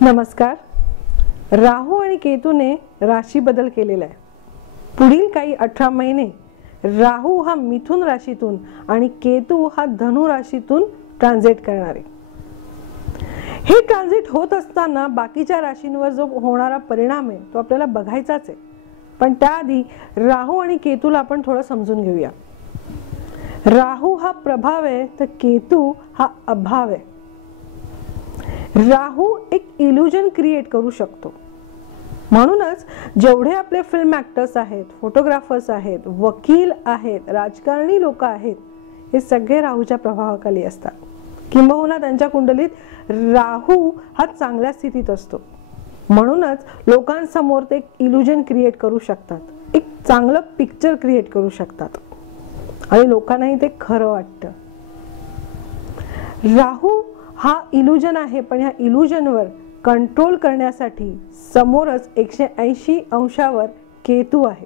नमस्कार. राहू आणि केतूने राशी बदल केलेला आहे. पुढील काही 18 महिने राहू हा मिथुन राशीतून आणि केतू हा धनु राशीतून ट्रान्झिट करणार आहे. हे ट्रान्झिट होत असताना बाकीच्या राशींवर जो होणारा परिणाम आहे तो आपल्याला बघायचाच आहे. पण त्याआधी राहू आणि केतूला आपण थोडं समजून घेऊया. राहू हा प्रभाव आहे तर केतू हा अभाव आहे. राहू एक इल्युजन क्रिएट करू शकतो. म्हणूनच जेवढे आपले फिल्म ॲक्टर्स आहेत, फोटोग्राफर्स आहेत, वकील आहेत, राजकारणी लोक आहेत, हे सगळे राहूच्या प्रभावाखाली असतात. किंबहुना त्यांच्या कुंडलीत राहू हा चांगल्या स्थितीत असतो. म्हणूनच लोकांसमोर ते एक इल्युजन क्रिएट करू शकतात, एक चांगलं पिक्चर क्रिएट करू शकतात आणि लोकांनाही ते खरं वाटतं. राहू हा इल्युजन आहे, पण या इल्युजनवर कंट्रोल करण्यासाठी समोरच 180 अंशावर केतू आहे.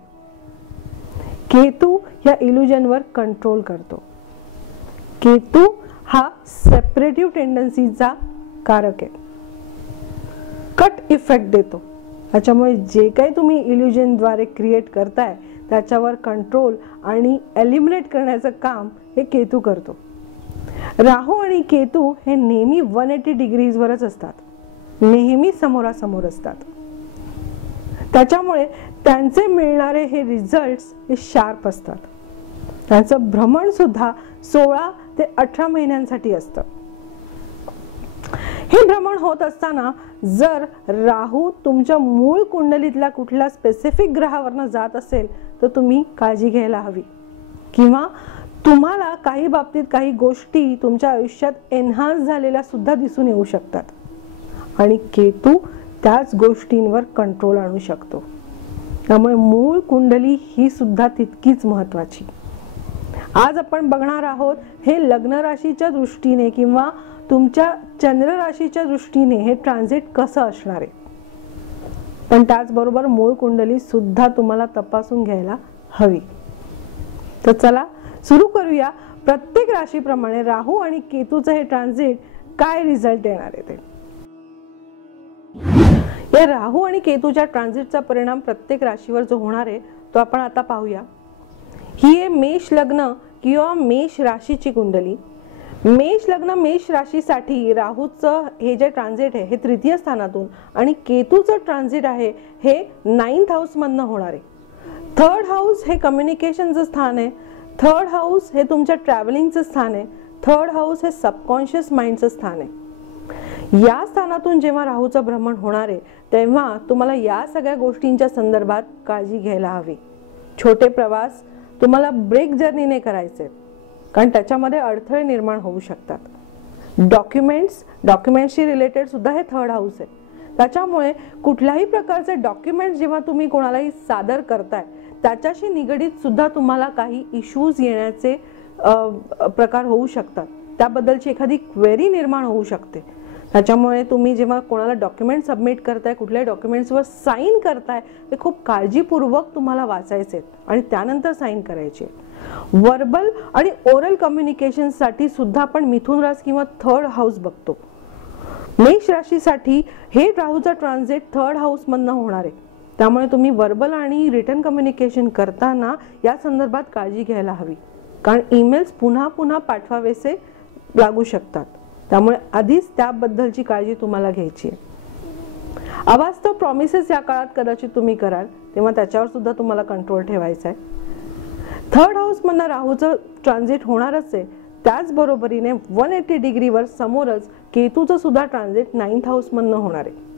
केतू या इल्युजनवर कंट्रोल करतो. केतू हा सेपरेटिव्ह टेंडन्सीचा कारक आहे, कट इफेक्ट देतो. त्याच्यामुळे जे काही तुम्ही इल्युजनद्वारे क्रिएट करताय त्याच्यावर कंट्रोल आणि एलिमिनेट करण्याचं काम हे केतू करतो. राहू आणि केतू हे नेहमी 180 डिग्रीजवरच असतात, नेहमी समोरासमोर असतात. त्याच्यामुळे त्यांचे मिळणारे हे रिझल्ट्स हे शार्प असतात. त्यांचं भ्रमण सुद्धा 16 ते 18 महिन्यांसाठी असतं. हे भ्रमण होत असताना जर राहू तुमच्या मूळ कुंडलीतल्या कुठल्या स्पेसिफिक ग्रहावरनं जात असेल तर तुम्ही काळजी घ्यायला हवी. किंवा तुम्हाला काही बाबतीत काही गोष्टी तुमच्या आयुष्यात एनहान्स झालेल्या सुद्धा दिसून येऊ शकतात आणि केतू त्याच गोष्टींवर कंट्रोल आणू शकतो. त्यामुळे मूळ कुंडली ही सुद्धा तितकीच महत्त्वाची. आज आपण बघणार आहोत हे लग्न राशीच्या दृष्टीने किंवा तुमच्या चंद्र राशीच्या दृष्टीने हे ट्रान्झिट कसं असणार आहे. पण त्याचबरोबर मूळ कुंडली सुद्धा तुम्हाला तपासून घ्यायला हवी. तर चला सुरू करूया. प्रत्येक राशीप्रमाणे राहू आणि केतूचं हे ट्रान्झिट काय रिझल्ट येणार आहे ते. या राहू आणि केतूच्या ट्रान्झिटचा परिणाम प्रत्येक राशीवर जो होणार आहे तो आपण आता पाहूया. ही आहे मेष लग्न किंवा मेष राशीची कुंडली. मेष लग्न मेष राशीसाठी राहूचं हे जे ट्रान्झिट आहे हे 3य स्थानातून आणि केतूचं ट्रान्झिट आहे हे 9th हाऊस मधनं होणार आहे. 3rd हाऊस हे कम्युनिकेशनचं स्थान आहे. 3rd हाऊस हे तुमच्या ट्रॅव्हलिंगचं स्थान आहे. 3rd हाऊस हे सबकॉन्शियस माइंडचं स्थान आहे. या स्थानातून जेव्हा राहूचं भ्रमण होणार आहे तेव्हा तुम्हाला या सगळ्या गोष्टींच्या संदर्भात काळजी घ्यायला हवी. छोटे प्रवास तुम्हाला ब्रेक जर्नीने करायचे कारण त्याच्यामध्ये अडथळे निर्माण होऊ शकतात. डॉक्युमेंट्सशी रिलेटेड सुद्धा हे 3rd हाऊस आहे. त्याच्यामुळे कुठल्याही प्रकारचे डॉक्युमेंट्स जेव्हा तुम्ही कोणालाही सादर करताय त्याच्याशी निगडीत सुद्धा तुम्हाला काही इश्यूज येण्याचे प्रकार होऊ शकतात. त्याबद्दलची एखादी क्वेरी निर्माण होऊ शकते. त्याच्यामुळे तुम्ही जेव्हा कोणाला डॉक्युमेंट सबमिट करताय, कुठल्याही डॉक्युमेंट्सवर साईन करताय ते खूप काळजीपूर्वक तुम्हाला वाचायचे आणि त्यानंतर साईन करायचे. वर्बल आणि ओरल कम्युनिकेशनसाठी सुद्धा आपण मिथुन रास किंवा 3rd हाऊस बघतो. मेष राशीसाठी हे राहूचा ट्रान्झिट 3rd हाऊस मधनं होणार आहे. त्यामुळे तुम्ही वर्बल आणि रिटन कम्युनिकेशन करताना या संदर्भात काळजी घ्यायला हवी कारण ईमेल्स पुन्हा पुन्हा पाठवावेसे लागू शकतात. त्यामुळे आधीच त्याबद्दलची काळजी तुम्हाला घ्यायची आहे. अवास्तव प्रॉमिसेस या काळात कदाचित तुम्ही कराल तेव्हा त्याच्यावर सुद्धा तुम्हाला कंट्रोल ठेवायचा आहे. 3rd हाऊस मधनं राहूचं ट्रान्झिट होणारच आहे. त्याचबरोबरीने 180 डिग्रीवर समोरच केतूचं सुद्धा ट्रान्झिट 9th हाऊस मधनं होणार आहे.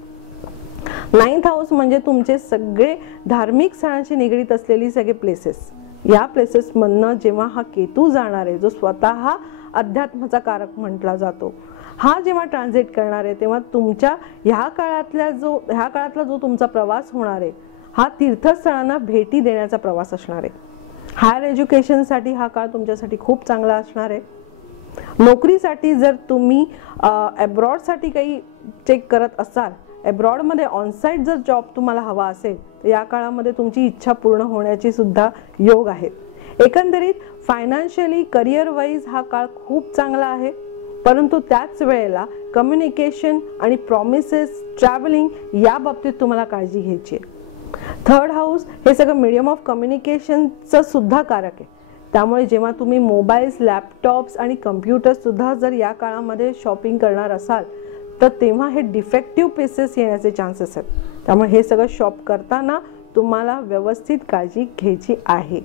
9th हाऊस म्हणजे तुमचे सगळे धार्मिक स्थळांशी निगडीत असलेली सगळे प्लेसेस. या प्लेसेस मधनं जेव्हा हा केतू जाणार आहे जो स्वतः अध्यात्माचा कारक म्हटला जातो, हा जेव्हा ट्रान्झिट करणार आहे तेव्हा तुमच्या ह्या काळातला जो तुमचा प्रवास होणार आहे हा तीर्थस्थळांना भेटी देण्याचा प्रवास असणार आहे. हायर एज्युकेशनसाठी हा काळ तुमच्यासाठी खूप चांगला असणार आहे. नोकरीसाठी जर तुम्ही अब्रॉडसाठी काही चेक करत असाल, अब्रॉडमध्ये ऑनसाईट जर जॉब तुम्हाला हवा असेल तर या काळामध्ये तुमची इच्छा पूर्ण होण्याची सुद्धा योग आहेत. एकंदरीत फायनान्शियली करिअर वाईज हा काळ खूप चांगला आहे. परंतु त्याच वेळेला कम्युनिकेशन आणि प्रॉमिसेस, ट्रॅव्हलिंग या बाबतीत तुम्हाला काळजी घ्यायची आहे. थर्ड हाऊस हे सगळं मीडियम ऑफ कम्युनिकेशनचं सुद्धा कारक आहे. त्यामुळे जेव्हा तुम्ही मोबाईल्स, लॅपटॉप्स आणि कम्प्युटर्स सुद्धा जर या काळामध्ये शॉपिंग करणार असाल तर तेव्हा हे डिफेक्टिव्ह पीसेस येण्याचे चान्सेस आहेत. त्यामुळे हे सगळं शॉप करताना तुम्हाला व्यवस्थित काळजी घ्यायची आहे.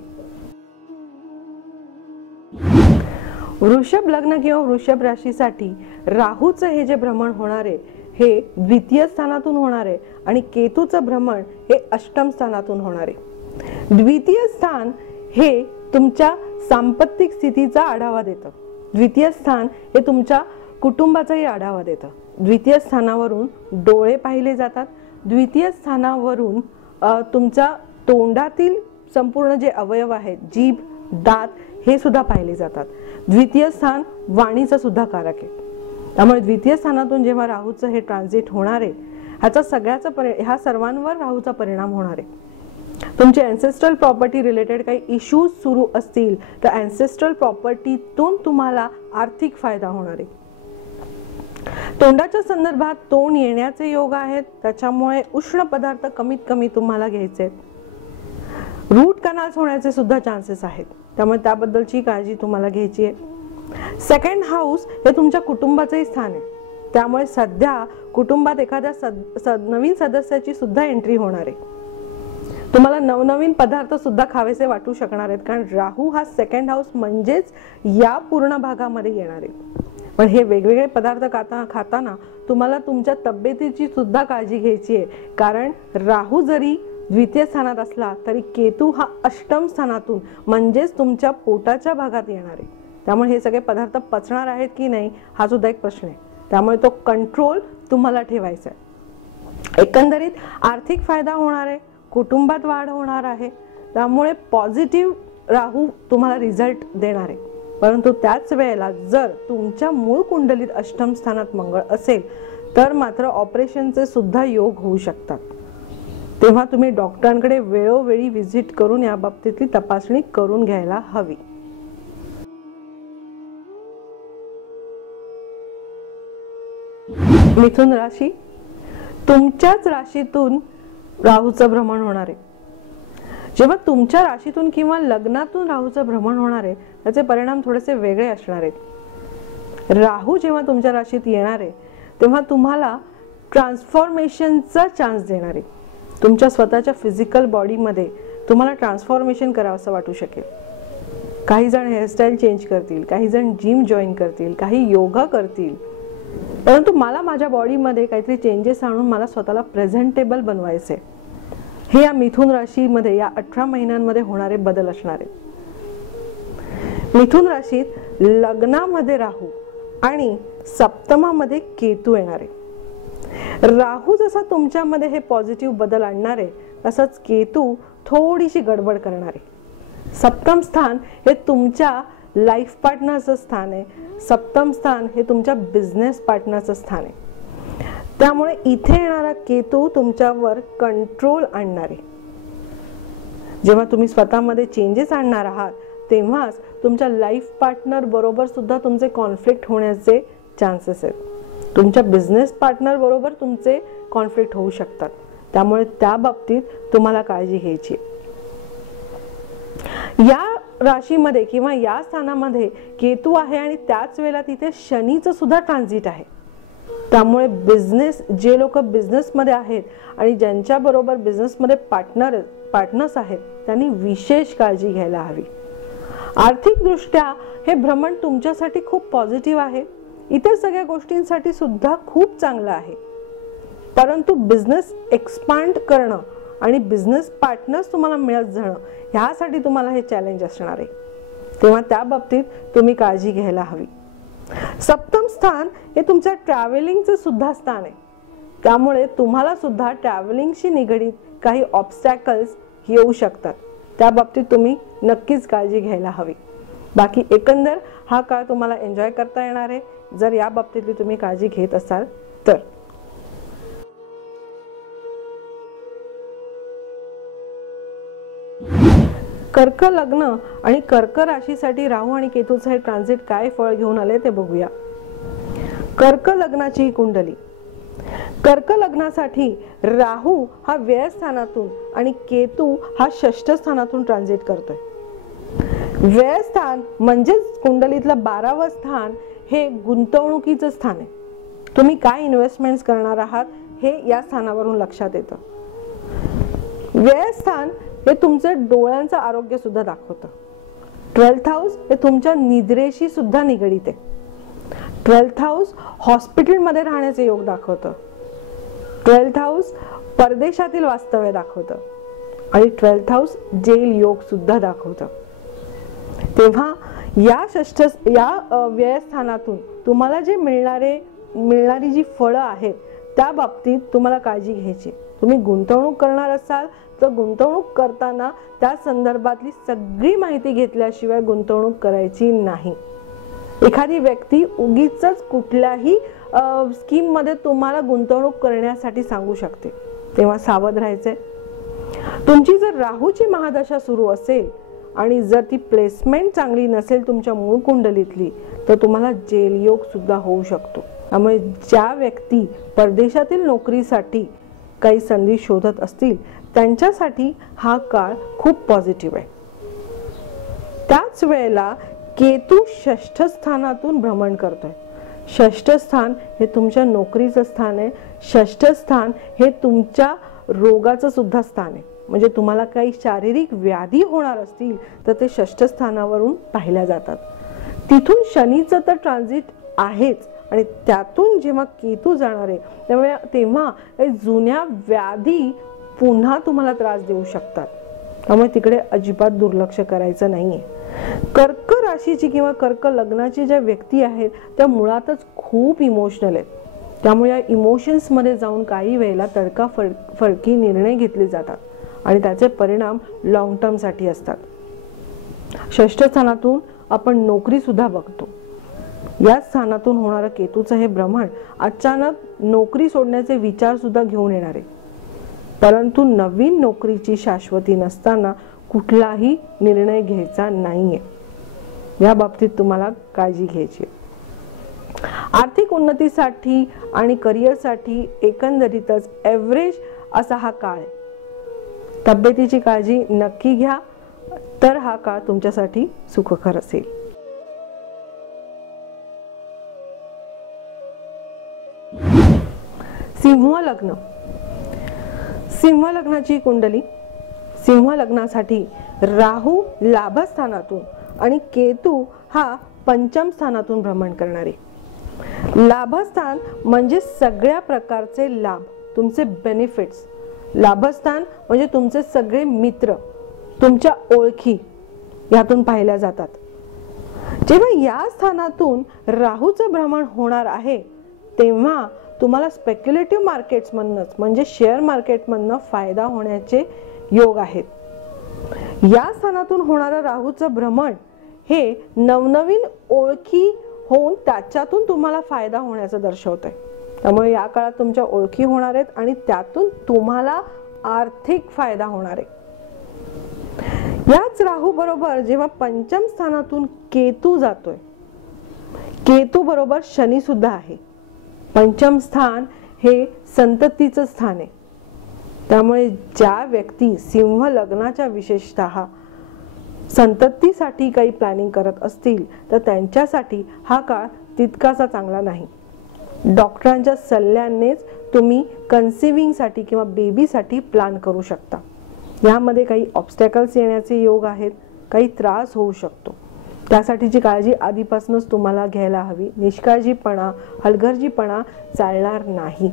वृषभ लग्न किंवा वृषभ राशीसाठी राहूचं हे जे भ्रमण होणार आहे हे द्वितीय स्थानातून होणार आहे आणि केतूचं भ्रमण हे अष्टम स्थानातून होणार आहे. द्वितीय स्थान हे तुमच्या सांपत्तिक स्थितीचा आढावा देतं. द्वितीय स्थान हे तुमच्या कुटुंबाचाही आढावा देतं. द्वितीय स्थानावरून डोळे पाहिले जातात. द्वितीय स्थानावरून तुमच्या तोंडातील संपूर्ण जे अवयव आहेत, जीभ, दात हे सुद्धा पाहिले जातात. द्वितीय स्थान वाणीचं सुद्धा कारक आहे. त्यामुळे द्वितीय स्थानातून जेव्हा राहूचं हे ट्रान्झिट होणार आहे ह्या सर्वांवर राहूचा परिणाम होणार आहे. तुमचे अँसेस्ट्रल प्रॉपर्टी रिलेटेड काही इश्यूज सुरू असतील तर अँसेस्ट्रल प्रॉपर्टीतून तुम्हाला आर्थिक फायदा होणार आहे. तोंडाच्या संदर्भात तोंड येण्याचे योग आहेत. त्याच्यामुळे उष्ण पदार्थ कमीत कमी तुम्हाला घ्यायचे आहेत. रूट कनाल्स होण्याचे सुद्धा चान्सेस आहेत. त्यामुळे त्याबद्दलची काळजी तुम्हाला घ्यायची आहे. सेकंड हाऊस हे तुमच्या कुटुंबाचंही स्थान आहे. त्यामुळे सध्या कुटुंबात एखाद्या नवीन सदस्याची सुद्धा एंट्री होणार आहे. तुम्हाला नवनवीन पदार्थ सुद्धा खावेसे वाटू शकणार आहेत कारण राहू हा सेकंड हाऊस म्हणजेच या पूर्ण भागामध्ये येणार आहे. पण हे वेगवेगळे पदार्थ खाताना तुम्हाला तुमच्या तब्येतीची सुद्धा काळजी घ्यायची आहे कारण राहू जरी द्वितीय स्थानात असला तरी केतू हा अष्टम स्थानातून म्हणजेच तुमच्या पोटाच्या भागात येणार आहे. त्यामुळे हे सगळे पदार्थ पचणार आहेत की नाही हा सुद्धा एक प्रश्न आहे. त्यामुळे तो कंट्रोल तुम्हाला ठेवायचा आहे. एकंदरीत आर्थिक फायदा होणार आहे, कुटुंबात वाढ होणार आहे. त्यामुळे पॉझिटिव्ह राहू तुम्हाला रिझल्ट देणार आहे. परंतु त्याच वेळेला जर तुमच्या मूळ कुंडलीत अष्टम स्थानात मंगळ असेल तर मात्र ऑपरेशनचे सुद्धा योग होऊ शकतात. तेव्हा तुम्ही डॉक्टरांकडे वेळोवेळी व्हिजिट करून या बाबतीतली तपासणी करून घ्यायला हवी. मिथुन राशी, तुमच्याच राशीतून राहूचं भ्रमण होणार आहे. जेव्हा तुमच्या राशीतून किंवा लग्नातून राहूचं भ्रमण होणार आहे त्याचे परिणाम थोडेसे वेगळे असणार आहेत. राहू जेव्हा तुमच्या राशीत येणार आहे तेव्हा तुम्हाला ट्रान्सफॉर्मेशनचा चान्स देणार आहे. तुमच्या स्वतःच्या फिजिकल बॉडीमध्ये तुम्हाला ट्रान्सफॉर्मेशन करावंसं वाटू शकेल. काही जण हेअरस्टाईल चेंज करतील, काही जण जिम जॉईन करतील, काही योगा करतील. परंतु मला माझ्या बॉडीमध्ये काहीतरी चेंजेस आणून मला स्वतःला प्रेझेंटेबल बनवायचे. हे या मिथुन राशीमध्ये या 18 महिन्यांमध्ये होणारे बदल असणार आहेत. मिथुन राशीत लग्नामध्ये राहू आणि सप्तमामध्ये केतू येणार आहे. राहू जसा तुमच्यामध्ये हे पॉझिटिव्ह बदल आणणार आहे तसंच केतू थोडीशी गडबड करणार आहे. सप्तम स्थान हे तुमच्या लाईफ पार्टनरचं स्थान आहे. सप्तम स्थान हे तुमच्या बिझनेस पार्टनरचं स्थान आहे. त्यामुळे इथे येणारा केतू तुमच्यावर कंट्रोल आणणार आहे. जेव्हा तुम्ही स्वतःमध्ये चेंजेस आणणार आहात तेव्हाच तुमच्या लाईफ पार्टनर बरोबर सुद्धा तुमचे कॉन्फ्लिक्ट होण्याचे चान्सेस आहेत. तुमच्या बिझनेस पार्टनर बरोबर तुमचे कॉन्फ्लिक्ट होऊ शकतात. त्यामुळे त्या बाबतीत तुम्हाला काळजी घ्यायची. या राशीमध्ये किंवा या स्थानामध्ये केतू आहे आणि त्याच वेळेला तिथे शनीचं सुद्धा ट्रान्झिट आहे. त्यामुळे जे लोक बिझनेसमध्ये आहेत आणि ज्यांच्या बरोबर बिझनेसमध्ये पार्टनर्स आहेत त्यांनी विशेष काळजी घ्यायला हवी. आर्थिक दृष्ट्या हे भ्रमण तुमच्यासाठी खूप पॉझिटिव्ह आहे. इतर सगळ्या गोष्टींसाठी सुद्धा खूप चांगलं आहे. परंतु बिझनेस एक्सपांड करणं आणि बिझनेस पार्टनर्स तुम्हाला मिळत जाणं ह्यासाठी तुम्हाला हे चॅलेंज असणार आहे. तेव्हा त्या बाबतीत तुम्ही काळजी घ्यायला हवी. सप्तम स्थान हे तुमच्या ट्रॅव्हलिंगचं सुद्धा स्थान आहे. त्यामुळे तुम्हाला सुद्धा ट्रॅव्हलिंगशी निगडीत काही ऑब्स्टॅकल्स येऊ शकतात. त्या बाबतीत तुम्ही नक्कीच काळजी घ्यायला हवी. बाकी एकंदर हा काळ तुम्हाला एन्जॉय करता येणार आहे जर या बाबतीतली तुम्ही काळजी घेत असाल तर. कर्क लग्न आणि कर्क राशीसाठी राहू आणि केतूचं हे ट्रान्झिट काय फळ घेऊन आले ते बघूया. कर्क लग्नाची ही कुंडली. कर्क लग्नासाठी राहू हा व्यय स्थानातून आणि केतू हा षष्ठ स्थानातून ट्रान्झिट करतोय. व्यय स्थान म्हणजेच कुंडलीतलं 12वं स्थान हे गुंतवणुकीचं स्थान आहे. तुम्ही काय इन्व्हेस्टमेंट्स करणार आहात हे या स्थानावरून लक्षात येतं. व्यय स्थान हे तुमचं डोळ्यांचं आरोग्य सुद्धा दाखवतं. 12th हाऊस हे तुमच्या निद्रेशी सुद्धा निगडीत आहे. 12th हाऊस हॉस्पिटलमध्ये राहण्याचे योग दाखवतं. 12th हाऊस परदेशातील वास्तव्य दाखवतं आणि 12th हाऊस जेल योग सुद्धा दाखवतं. तेव्हा या व्ययस्थानातून तुम्हाला जे मिळणारी जी फळं आहेत त्या बाबतीत तुम्हाला काळजी घ्यायची. तुम्ही गुंतवणूक करणार असाल तर गुंतवणूक करताना त्या संदर्भातली सगळी माहिती घेतल्याशिवाय गुंतवणूक करायची नाही. एखादी व्यक्ती उगीचच कुठल्याही स्कीम मध्ये तुम्हाला गुंतवणूक करण्यासाठी सांगू शकते, तेव्हा सावध राहायचंय. तुमची जर राहूची महादशा सुरू असेल आणि जर ती प्लेसमेंट चांगली नसेल तुमच्या मूळ कुंडलीतली तर तुम्हाला जेल योग सुद्धा होऊ शकतो. त्यामुळे ज्या व्यक्ती परदेशातील नोकरीसाठी काही संधी शोधत असतील त्यांच्यासाठी हा काळ खूप पॉझिटिव्ह आहे. त्याच वेळेला केतू षष्ठ स्थानातून भ्रमण करतोय. षष्ठ स्थान हे तुमच्या नोकरीचं स्थान आहे. षष्ठ स्थान हे तुमच्या रोगाचं सुद्धा स्थान आहे. म्हणजे तुम्हाला काही शारीरिक व्याधी होणार असतील तर ते षष्ठ स्थानावरून पाहिल्या जातात. तिथून शनीचं तर ट्रान्झिट आहेच आणि त्यातून जेव्हा केतू जाणार आहे तेव्हा जुन्या व्याधी पुन्हा तुम्हाला त्रास देऊ शकतात. त्यामुळे तिकडे अजिबात दुर्लक्ष करायचं नाहीये. कर्क राशीची किंवा कर्क लग्नाची ज्या व्यक्ती आहेत त्या मुळातच खूप इमोशनल आहेत. त्यामुळे या इमोशन्स मध्ये जाऊन काही वेळेला तडकाफडकी निर्णय घेतले जातात आणि त्याचे परिणाम लॉंग टर्म साठी असतात. षष्ठ स्थानातून आपण नोकरी सुद्धा बघतो. या स्थानातून होणारं केतूचं हे भ्रमण अचानक नोकरी सोडण्याचे विचार सुद्धा घेऊन येणार आहे. परंतु नवीन नोकरीची शाश्वती नसताना कुठलाही निर्णय घ्यायचा नाहीये. या बाबतीत तुम्हाला काळजी घ्यायची. आर्थिक उन्नतीसाठी आणि करिअरसाठी एकंदरीतच एव्हरेज असा हा काळ आहे. तब्येतीची काळजी नक्की घ्या तर हा काळ तुमच्यासाठी सुखकर असेल. सिंह लग्न. सिंह लग्नाची कुंडली. सिंह लग्नासाठी राहू लाभस्थानातून आणि केतू हा पंचम स्थानातून भ्रमण करणारे. लाभस्थान म्हणजे सगळ्या प्रकारचे लाभ, तुमचे बेनिफिट्स. लाभस्थान म्हणजे तुमचे सगळे मित्र, तुमच्या ओळखी यातून पाहिल्या जातात. जेव्हा या स्थानातून राहूचं भ्रमण होणार आहे तेव्हा तुम्हाला स्पेक्युलेटिव्ह मार्केट्स मधनच म्हणजे शेअर मार्केट मधनं फायदा होण्याचे योग आहेत. या स्थानातून होणारं राहूचं भ्रमण हे नवनवीन ओळखी होऊन त्याच्यातून तुम्हाला फायदा होण्याचं दर्शवत आहे. त्यामुळे या काळात तुमच्या ओळखी होणार आहेत आणि त्यातून तुम्हाला आर्थिक फायदा होणार आहे. याच राहू बरोबर जेव्हा पंचम स्थानातून केतू जातोय, केतू बरोबर शनी सुद्धा आहे. पंचम स्थान हे संततीचं स्थान आहे. त्यामुळे ज्या व्यक्ती सिंह लग्नाच्या विशेषतः संततीसाठी काही प्लॅनिंग करत असतील तर त्यांच्यासाठी हा काळ तितकासा चांगला नाही. डॉक्टरांच्या सल्ल्यानेच तुम्ही कन्सिविंग साठी किंवा बेबीसाठी प्लॅन करू शकता. यामध्ये काही ऑब्स्टॅकल्स येण्याचे योग आहेत, काही त्रास होऊ शकतो. त्यासाठीची काळजी आधीपासूनच तुम्हाला घ्यायला हवी. निष्काळजीपणा, हलगर्जीपणा चालणार नाही.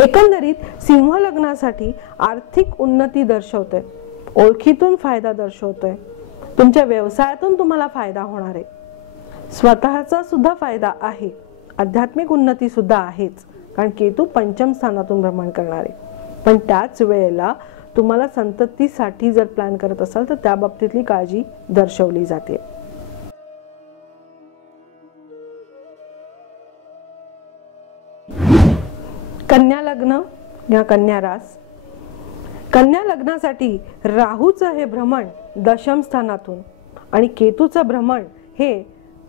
एकंदरीत सिंह लग्नासाठी आर्थिक उन्नती दर्शवते, ओळखीतून फायदा दर्शवतोय, तुमच्या व्यवसायातून तुम्हाला फायदा होणार आहे, स्वतःचा सुद्धा फायदा आहे, आध्यात्मिक उन्नती सुद्धा आहेच कारण केतू पंचम स्थानातून भ्रमण करणार आहे. पण त्याच वेळेला तुम्हाला संततीसाठी जर प्लॅन करत असाल तर त्या बाबतीतली काळजी दर्शवली जाते. कन्या लग्न या कन्या रास. कन्या लग्नासाठी राहूचं हे भ्रमण दशम स्थानातून आणि केतूचं भ्रमण हे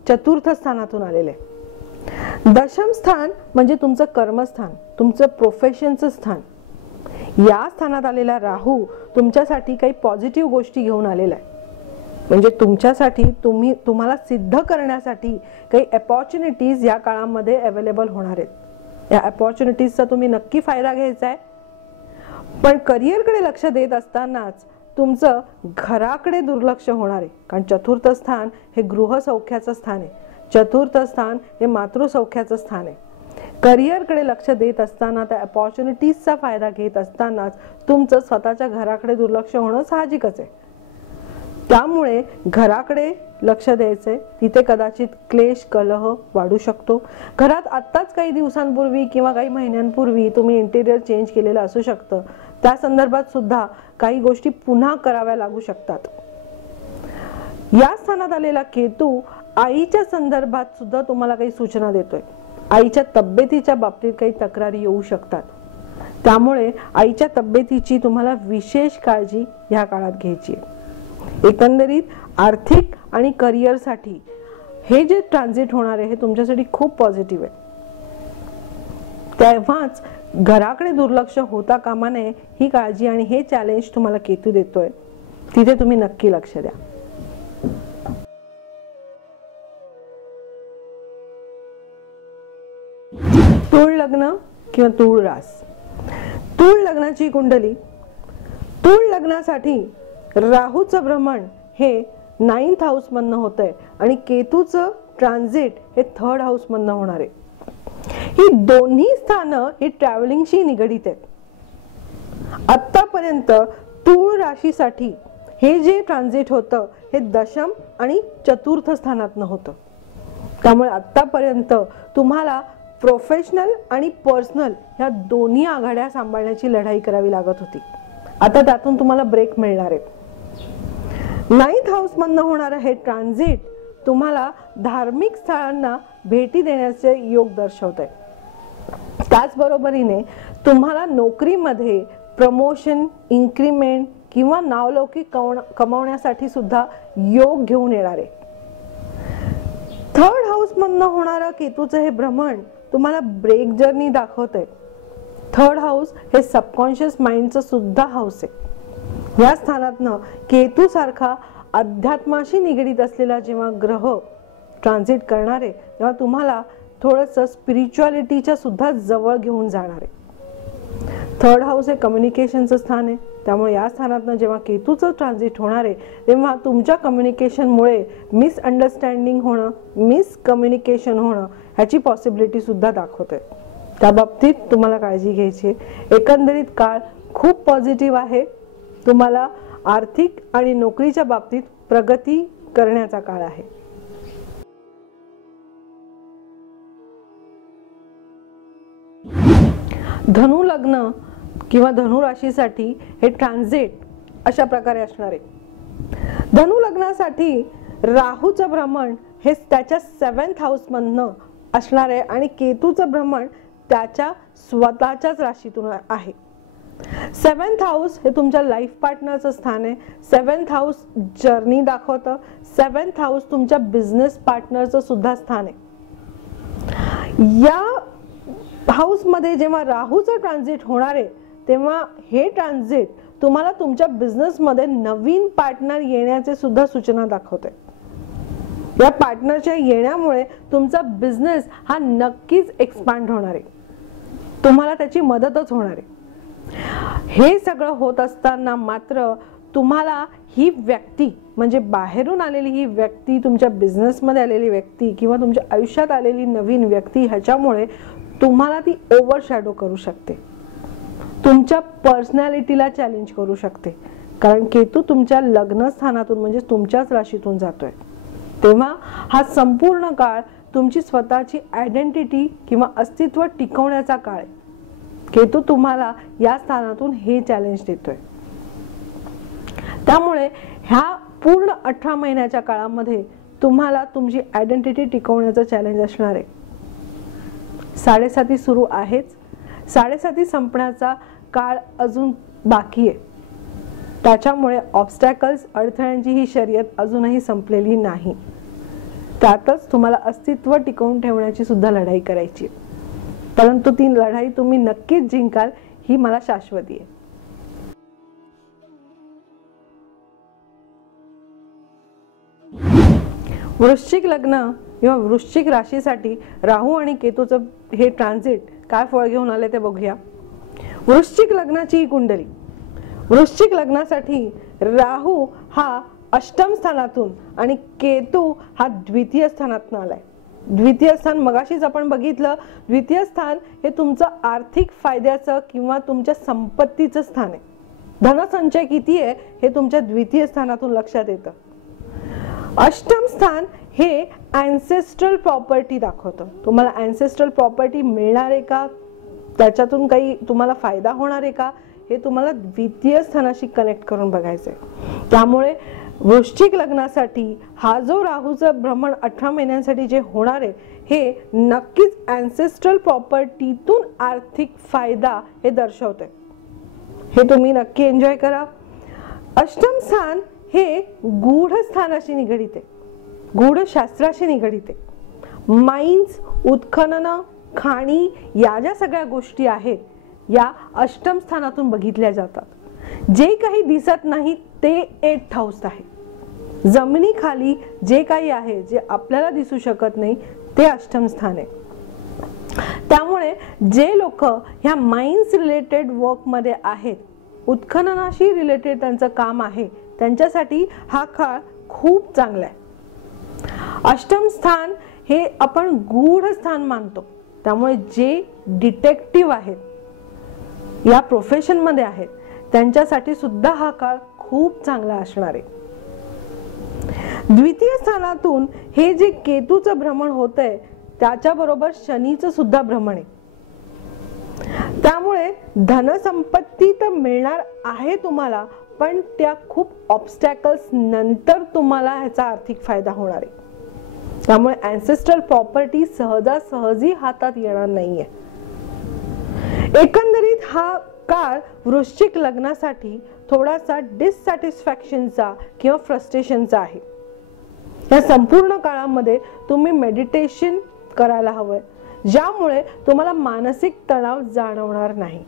चतुर्थ स्थानातून आलेले आहे. दशम स्थान म्हणजे तुमचं कर्मस्थान, तुमचं प्रोफेशनचं स्थान. या स्थानात आलेला राहू तुमच्यासाठी काही पॉझिटिव्ह गोष्टी घेऊन आलेला आहे. म्हणजे तुमच्यासाठी तुम्हाला सिद्ध करण्यासाठी काही अपॉर्च्युनिटीज या काळामध्ये अवेलेबल होणार आहेत. या अपॉर्च्युनिटीजचा तुम्ही नक्की फायदा घ्यायचा आहे. पण करिअरकडे लक्ष देत असतानाच तुमचं घराकडे दुर्लक्ष होणार आहे. कारण चतुर्थ स्थान हे गृहसौख्याचं स्थान आहे. चतुर्थ स्थान हे मातृसौख्याचं स्थान आहे. करिअरकडे लक्ष देत असताना, त्या अपॉर्च्युनिटीजचा फायदा घेत असतानाच तुमचं स्वतःच्या घराकडे दुर्लक्ष होणं साहजिकच आहे. त्यामुळे घराकडे लक्ष द्यायचंय. तिथे कदाचित क्लेश, कलह वाढू शकतो. घरात आत्ताच काही दिवसांपूर्वी किंवा काही महिन्यांपूर्वी तुम्ही इंटेरियर चेंज केलेलं असू शकतं. त्या संदर्भात सुद्धा काही गोष्टी पुन्हा कराव्या लागू शकतात. या स्थानात आलेला केतू आईच्या संदर्भात सुद्धा तुम्हाला काही सूचना देतोय. आईच्या तब्येतीच्या बाबतीत काही तक्रारी येऊ शकतात. त्यामुळे आईच्या तब्येतीची तुम्हाला विशेष काळजी या काळात घ्यायची आहे. एकंदरीत आर्थिक आणि करिअरसाठी हे जे ट्रान्झिट होणार आहे हे तुमच्यासाठी खूप पॉझिटिव्ह आहे. तेव्हाच घराकडे दुर्लक्ष होता कामा नये, ही काळजी आणि हे चॅलेंज तुम्हाला केतू देतोय. तिथे तुम्ही नक्की लक्ष द्या. तूळ लग्न किंवा तूळ रास. तूळ लग्नाची कुंडली. तूळ लग्नासाठी राहूचं भ्रमण हे 9th हाऊस मधनं होतंय आणि केतूचं ट्रान्झिट हे 3rd हाऊस मधनं होणार आहे. ही दोन्ही स्थानं ही ट्रॅव्हलिंगशी निगडीत आहेत. आतापर्यंत तूळ राशीसाठी हे जे ट्रान्झिट होतं हे दशम आणि चतुर्थ स्थानातनं होतं. त्यामुळे आतापर्यंत तुम्हाला प्रोफेशनल आणि पर्सनल ह्या दोन्ही आघाड्या सांभाळण्याची लढाई करावी लागत होती. आता त्यातून तुम्हाला ब्रेक मिळणार आहे. 9th हाऊस मधनं होणारं हे ट्रान्झिट तुम्हाला धार्मिक स्थळांना भेटी देण्याचे योग दर्शवत आहे. त्याचबरोबरीने तुम्हाला नोकरीमध्ये प्रमोशन, इन्क्रीमेंट किंवा नावलौकिक कमावण्यासाठी सुद्धा योग घेऊन येणार आहे. 3rd हाऊस मधनं होणारं केतूचं हे भ्रमण तुम्हाला ब्रेक जर्नी दाखवतंय. 3rd हाऊस हे सबकॉन्शियस माइंडचं सुद्धा हाऊस आहे. या स्थानातनं केतू सारखा अध्यात्माशी निगडीत असलेला जेव्हा ग्रह ट्रान्झिट करणार आहे तेव्हा तुम्हाला थोडंसं स्पिरिच्युअलिटीच्या सुद्धा जवळ घेऊन जाणार आहे. 3rd हाऊस हे कम्युनिकेशनचं स्थान आहे. त्यामुळे या स्थानातनं जेव्हा केतूचं ट्रान्झिट होणार आहे तेव्हा तुमच्या कम्युनिकेशनमुळे मिसअंडरस्टँडिंग होणं, मिसकम्युनिकेशन होणं ह्याची पॉसिबिलिटी सुद्धा दाखवते. त्या बाबतीत तुम्हाला काळजी घ्यायची आहे. एकंदरीत काळ खूप पॉझिटिव्ह आहे. तुम्हाला आर्थिक आणि नोकरीच्या बाबतीत प्रगती करण्याचा काळ आहे. धनु लग्न किंवा धनु राशीसाठी हे ट्रान्झिट अशा प्रकारे असणार आहे. धनु लग्नासाठी राहूचं भ्रमण हे त्याच्या 7th हाऊस मधनं असणार आहे आणि केतूचं भ्रमण त्याच्या स्वतःच्याच राशीतून आहे. 7th हाऊस हे तुमच्या लाईफ पार्टनरचं स्थान आहे. 7th हाऊस जर्नी दाखवतं. 7th हाऊस तुमच्या बिझनेस पार्टनरचं सुद्धा स्थान आहे. या हाऊस मध्ये जेव्हा राहूचं ट्रान्झिट होणार आहे तेव्हा हे ट्रान्झिट तुम्हाला तुमच्या बिझनेस मध्ये नवीन पार्टनर येण्याचे सुद्धा सूचना दाखवते. या पार्टनरच्या येण्यामुळे तुमचा बिझनेस हा नक्कीच एक्सपांड होणार आहे. तुम्हाला त्याची मदतच होणार आहे. हे सगळं होत असताना मात्र तुम्हाला ही व्यक्ती म्हणजे बाहेरून आलेली ही व्यक्ती, तुमच्या बिझनेसमध्ये आलेली व्यक्ती किंवा तुमच्या आयुष्यात आलेली नवीन व्यक्ती ह्याच्यामुळे तुम्हाला ती ओव्हरशॅडो करू शकते. तुमच्या पर्सनॅलिटीला चॅलेंज करू शकते. कारण केतू तुमच्या लग्न स्थानातून म्हणजे तुमच्याच राशीतून जातोय. तेव्हा हा संपूर्ण काळ तुमची स्वतःची आयडेंटिटी किंवा अस्तित्व टिकवण्याचा काळ आहे. केतू तुम्हाला या स्थानातून हे चॅलेंज देतोय. त्यामुळे ह्या पूर्ण 18 महिन्याच्या काळामध्ये तुम्हाला तुमची आयडेंटिटी टिकवण्याचं चॅलेंज असणार आहे. 7.5 सुरू आहेच. 7.5 संपण्याचा काळ अजून बाकी आहे. त्याच्यामुळे ऑब्स्टॅकल्स, अडथळ्यांची ही शर्यत अजूनही संपलेली नाही. त्यातच तुम्हाला अस्तित्व टिकवून ठेवण्याची सुद्धा लढाई करायची, परंतु ती लढाई तुम्ही नक्कीच जिंकाल ही मला शाश्वती आहे. वृश्चिक लग्न किंवा वृश्चिक राशीसाठी राहू आणि केतूचं हे ट्रान्झिट काय फळ घेऊन आले ते बघूया. वृश्चिक लग्नाची ही कुंडली. वृश्चिक लग्नासाठी राहू हा अष्टम स्थानातून आणि केतू हा द्वितीय स्थानातून आलाय. द्वितीय स्थान मगाशीच आपण बघितलं, द्वितीय स्थान हे तुमचं आर्थिक फायद्याचं किंवा तुमच्या संपत्तीचं स्थान आहे. धनसंचय किती आहे हे तुमच्या द्वितीय स्थानातून लक्षात येतं. अष्टम स्थान हे अँसेस्ट्रल प्रॉपर्टी दाखवतं. तुम्हाला अँसेस्ट्रल प्रॉपर्टी मिळणार आहे का, त्याच्यातून काही तुम्हाला फायदा होणार आहे का, हे तुम्हाला द्वितीय स्थानाशी कनेक्ट करून बघायचंय. त्यामुळे वृश्चिक लग्नासाठी हा जो राहूचं भ्रमण 18 महिन्यांसाठी जे होणार आहे हे नक्कीच अँसेस्ट्रल प्रॉपर्टीतून आर्थिक फायदा हे दर्शवते. हे तुम्ही नक्की एन्जॉय करा. अष्टम स्थान हे गूढ स्थानाशी निगडित आहे, गूढ शास्त्राशी निगडित आहे. माइन्स, उत्खनन, खाणी या ज्या सगळ्या गोष्टी आहेत या अष्टम स्थानातून बघितल्या जातात. जे काही दिसत नाही ते 8th हाऊस आहे. जमिनीखाली जे काही आहे जे आपल्याला दिसू शकत नाही ते अष्टम स्थान आहे. त्यामुळे जे लोक ह्या माइन्स रिलेटेड वर्क मध्ये आहेत, उत्खननाशी रिलेटेड त्यांचं काम आहे, त्यांच्यासाठी हा काळ खूप चांगला आहे. अष्टम स्थान हे आपण गूढ स्थान मानतो. त्यामुळे जे डिटेक्टिव्ह आहेत, या प्रोफेशन मध्ये आहेत, त्यांच्यासाठी सुद्धा हा काळ खूप चांगला असणार आहे. द्वितीय स्थानातून हे जे केतूचं भ्रमण होतंय त्याच्याबरोबर शनीचं सुद्धा भ्रमण आहे. त्यामुळे धनसंपत्ती तर मिळणार आहे तुम्हाला, पण त्या खूप ऑब्स्टॅकल्स नंतर तुम्हाला ह्याचा आर्थिक फायदा होणार आहे. त्यामुळे अँसेस्ट्रल प्रॉपर्टी सहजासहजी हातात येणार नाहीये. एकंदरीत हा काळ वृश्चिक लग्नासाठी थोडासा डिससॅटिस्फॅक्शनचा किंवा फ्रस्ट्रेशनचा आहे. या संपूर्ण काळामध्ये तुम्ही मेडिटेशन करायला हवंय, ज्यामुळे तुम्हाला मानसिक तणाव जाणवणार नाही.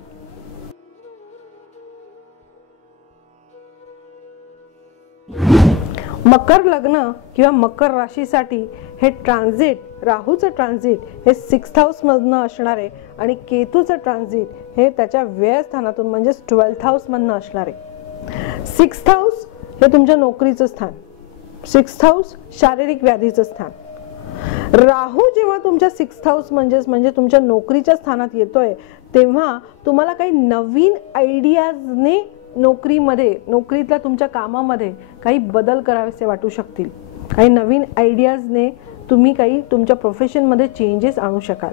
मकर लग्न किंवा मकर राशीसाठी हे ट्रान्झिट, राहूचं ट्रान्झिट हे 6th हाऊस मधनं असणार आहे आणि केतूचं ट्रान्झिट हे त्याच्या व्यय स्थानातून म्हणजे 12th हाऊस मधनं असणार आहे. 6th हाऊस हे तुमच्या नोकरीचं स्थान, 6th हाऊस शारीरिक व्याधीचं स्थान. राहू जेव्हा तुमच्या 6th हाऊस म्हणजे तुमच्या नोकरीच्या स्थानात येतोय तेव्हा तुम्हाला काही नवीन आयडियाजने नोकरीमध्ये, नोकरीतल्या तुमच्या कामामध्ये काही बदल करावेसे वाटू शकतील. काही नवीन आयडियाजने तुम्ही काही तुमच्या प्रोफेशनमध्ये चेंजेस आणू शकाल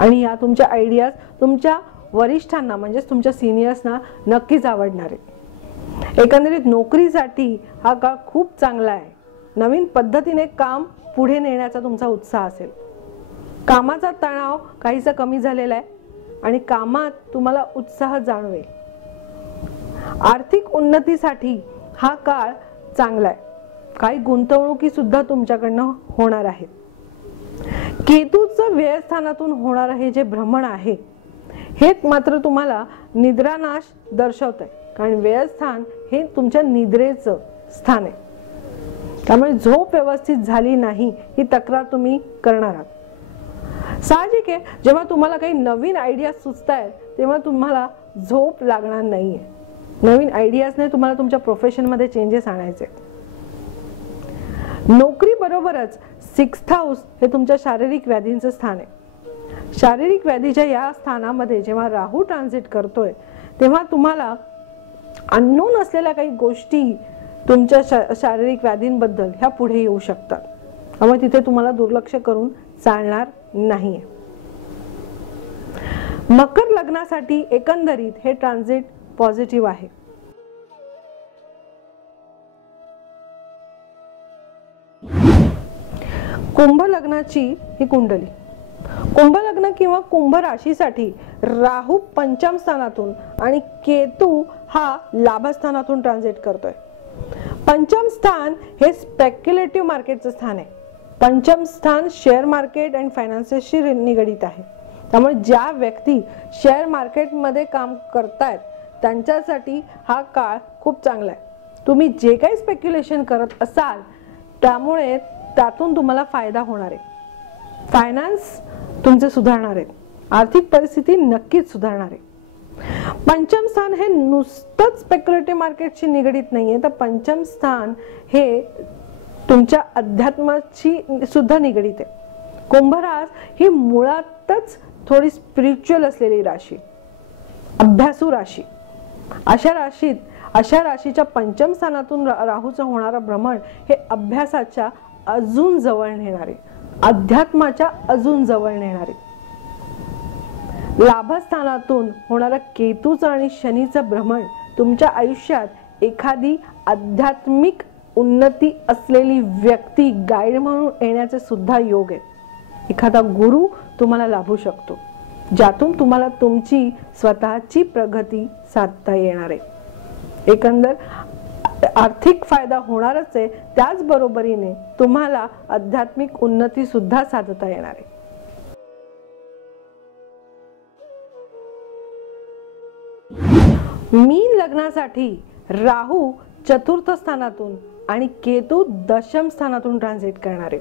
आणि या तुमच्या आयडियाज तुमच्या वरिष्ठांना म्हणजेच तुमच्या सिनियर्सना नक्कीच आवडणार आहे. एकंदरीत नोकरीसाठी हा काळ खूप चांगला आहे. नवीन पद्धतीने काम पुढे नेण्याचा तुमचा उत्साह असेल. कामाचा तणाव काहीसा कमी झालेला आहे आणि कामात तुम्हाला उत्साह जाणवेल. आर्थिक उन्नतीसाठी हा काळ चांगला आहे. काही गुंतवणुकी सुद्धा तुमच्याकडनं होणार आहेत. केतूचं व्ययस्थानातून होणार हे जे भ्रमण आहे हे मात्र तुम्हाला निद्रानाश दर्शवत आहे, कारण व्ययस्थान हे तुमच्या निद्रेचं स्थान आहे. त्यामुळे झोप व्यवस्थित झाली नाही ही तक्रार तुम्ही करणार आहात. साहजिक आहे, जेव्हा तुम्हाला काही नवीन आयडिया सुचतायत तेव्हा तुम्हाला झोप लागणार नाहीये. नवीन आयडियाजने तुम्हाला तुमच्या प्रोफेशन मध्ये चेंजेस आणायचे. नोकरी बरोबरच 6th हाऊस हे तुमच्या शारीरिक व्याधींचं स्थान आहे. शारीरिक व्याधीच्या या स्थानामध्ये जेव्हा राहू ट्रान्झिट करतोय तेव्हा तुम्हाला अननोन असलेल्या काही गोष्टी तुमच्या शारीरिक व्याधींबद्दल ह्या पुढे येऊ शकतात. त्यामुळे तिथे तुम्हाला दुर्लक्ष करून चालणार नाहीये. मकर लग्नासाठी एकंदरीत हे ट्रान्झिट पॉझिटिव्ह आहे. कुंभ लग्नाची ही कुंडली. कुंभ लग्न किंवा कुंभ राशीसाठी राहू पंचम स्थानातून आणि केतू हा लाभस्थानातून ट्रान्झिट करतोय. पंचम स्थान हे स्पेक्युलेटिव्ह मार्केटचं स्थान आहे. पंचम स्थान शेअर मार्केट अँड फायनान्सशी निगडित आहे. त्यामुळे ज्या व्यक्ती शेअर मार्केटमध्ये काम करतायत त्यांच्यासाठी हा काळ खूप चांगला आहे. तुम्ही जे काही स्पेक्युलेशन करत असाल त्यामुळे त्यातून तुम्हाला फायदा होणार आहे. फायनान्स तुमचे सुधारणार आहेत. आर्थिक परिस्थिती नक्कीच सुधारणार आहे. पंचम स्थान हे नुसतंच स्पेक्युलेटिव्ह मार्केटशी निगडित नाहीये, तर पंचम स्थान हे तुमच्या अध्यात्माची सुद्धा निगडित आहे. कुंभ रास ही मुळातच थोडी स्पिरिच्युअल असलेली राशी, अभ्यासू राशी. अशा राशीच्या पंचम स्थानातून राहूचं होणारं भ्रमण हे अभ्यासाच्या अजून जवळ नेणारे, अध्यात्माच्या अजून जवळ नेणारे. लाभस्थानातून होणारा केतूचं आणि शनीचं भ्रमण तुमच्या आयुष्यात एखादी आध्यात्मिक उन्नती असलेली व्यक्ती गाईड म्हणून येण्याचे सुद्धा योग आहे. एखादा गुरु तुम्हाला लाभू शकतो ज्यातून तुम्हाला तुमची स्वतःची प्रगती साधता येणार आहे. एकंदर आर्थिक फायदा होणारच आहे, त्याचबरोबरीने तुम्हाला आध्यात्मिक उन्नती सुद्धा साधता येणार आहे. मीन लग्नासाठी राहू चतुर्थ स्थानातून आणि केतू दशम स्थानातून ट्रान्झिट करणार आहे.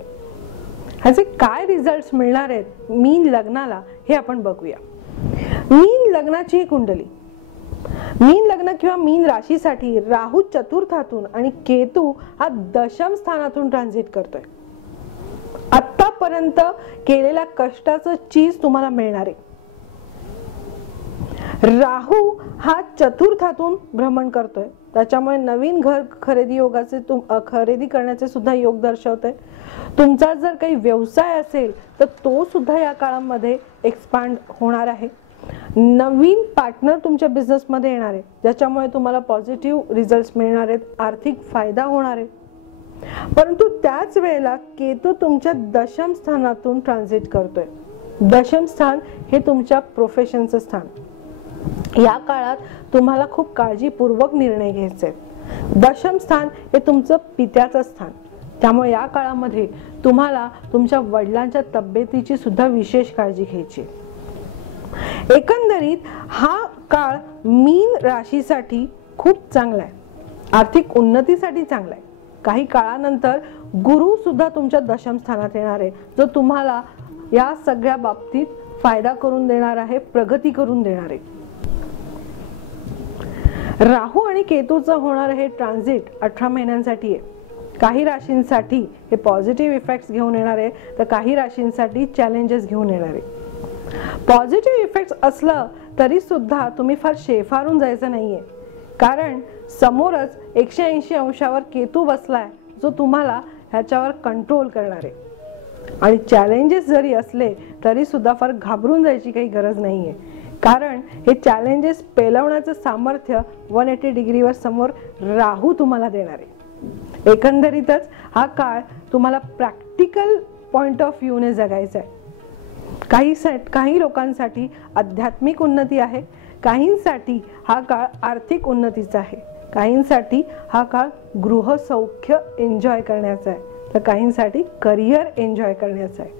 ह्याचे काय रिझल्ट्स मिळणार आहेत मीन लग्नाला हे आपण बघूया. मीन लग्नाची कुंडली, मीन लग्न किंवा मीन राशीसाठी राहू चतुर्थातून आणि केतू हा दशम स्थानातून ट्रान्झिट करतोय. आतापर्यंत केलेल्या कष्टाचं चीज तुम्हाला मिळणार आहे. राहू हा चतुर्थातून भ्रमण करतोय, त्याच्यामुळे नवीन घर खरेदी करण्याचे सुद्धा योग दर्शवतोय. तुमचा जर काही व्यवसाय असेल तर तो सुद्धा या काळामध्ये एक्सपांड होणार आहे. नवीन पार्टनर तुमच्या बिझनेस मध्ये येणार आहे, ज्याच्यामुळे तुम्हाला पॉझिटिव्ह रिझल्ट्स मिळणार आहेत, आर्थिक फायदा होणार आहे. परंतु त्याच वेळेला केतू तुमच्या दशम स्थानातून ट्रान्झिट करतोय. दशम स्थान हे तुमच्या प्रोफेशनचं स्थान. या काळात तुम्हाला खूप काळजीपूर्वक निर्णय घ्यायचे आहेत. दशम स्थान हे तुमचं पित्याचं स्थान. त्यामुळे या काळामध्ये तुम्हाला तुमच्या वडिलांच्या तब्येतीची सुद्धा विशेष काळजी घ्यायची. एकंदरीत हा काळ मीन राशीसाठी खूप चांगला आहे, आर्थिक उन्नतीसाठी चांगला आहे. काही काळानंतर गुरु सुद्धा तुमच्या दशम स्थानात येणार आहे, जो तुम्हाला या सगळ्या बाबतीत फायदा करून देणार आहे, प्रगती करून देणार आहे. राहू आणि केतूचं होणार हे ट्रान्झिट 18 महिन्यांसाठी आहे. काही राशींसाठी हे पॉझिटिव्ह इफेक्ट्स घेऊन येणार आहे, तर काही राशींसाठी चॅलेंजेस घेऊन येणार आहे. पॉझिटिव्ह इफेक्ट्स असलं तरी सुद्धा तुम्ही फार शेफारून जायचं नाहीये, कारण समोरच 180 अंशावर केतू बसलाय, जो तुम्हाला ह्याच्यावर कंट्रोल करणार आहे. आणि चॅलेंजेस जरी असले तरी सुद्धा फार घाबरून जायची काही गरज नाहीये, कारण हे चॅलेंजेस पेलवण्याचं सामर्थ्य 180 डिग्रीवर समोर राहू तुम्हाला देणार आहे. एकंदरीतच हा काळ तुम्हाला प्रॅक्टिकल पॉइंट ऑफ व्ह्यूने जगायचा आहे. काही लोकांसाठी आध्यात्मिक उन्नती आहे, काहींसाठी हा काळ आर्थिक उन्नतीचा आहे, काहींसाठी हा काळ गृहसौख्य एन्जॉय करण्याचा आहे, तर काहींसाठी करिअर एन्जॉय करण्याचा आहे.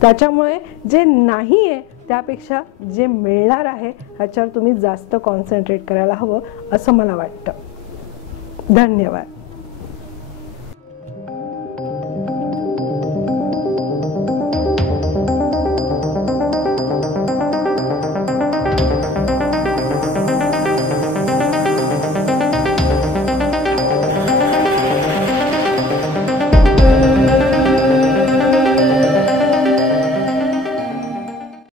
त्याच्यामुळे जे नाही आहे त्यापेक्षा जे मिळणार आहे ह्याच्यावर तुम्ही जास्त कॉन्सन्ट्रेट करायला हवं असं मला वाटतं. धन्यवाद.